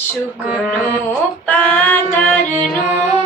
シのおロバタルの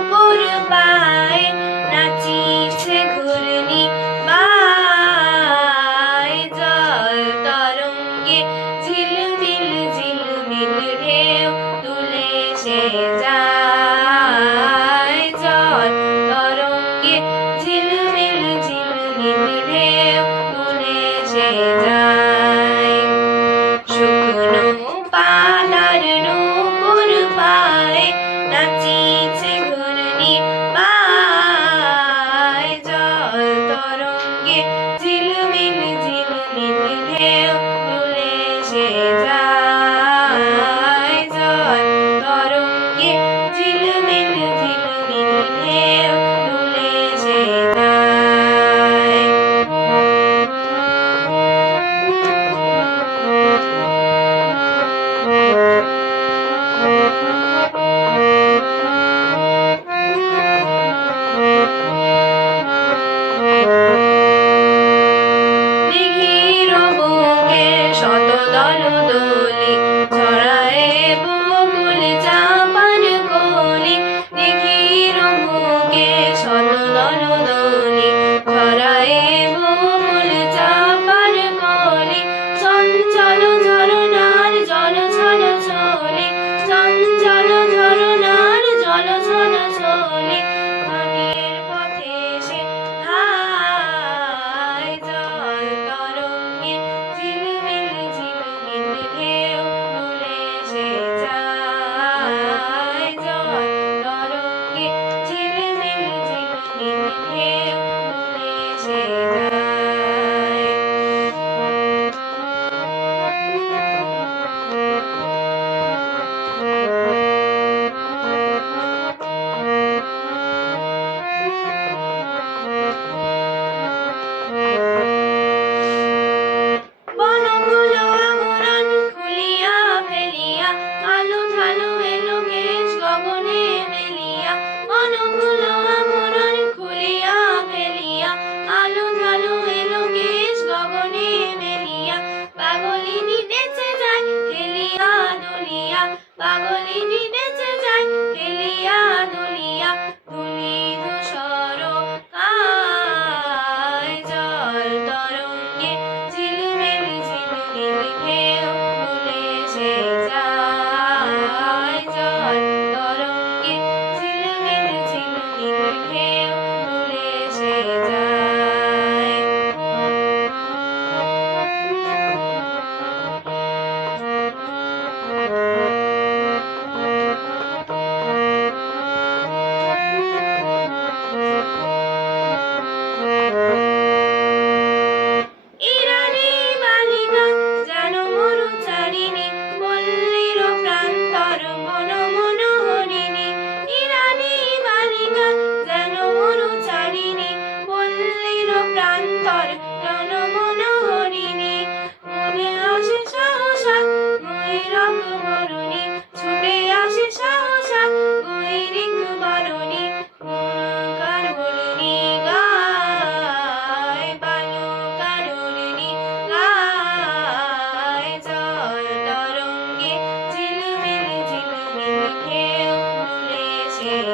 পাগলিনী নেচে যায় খেলিয়া Thank.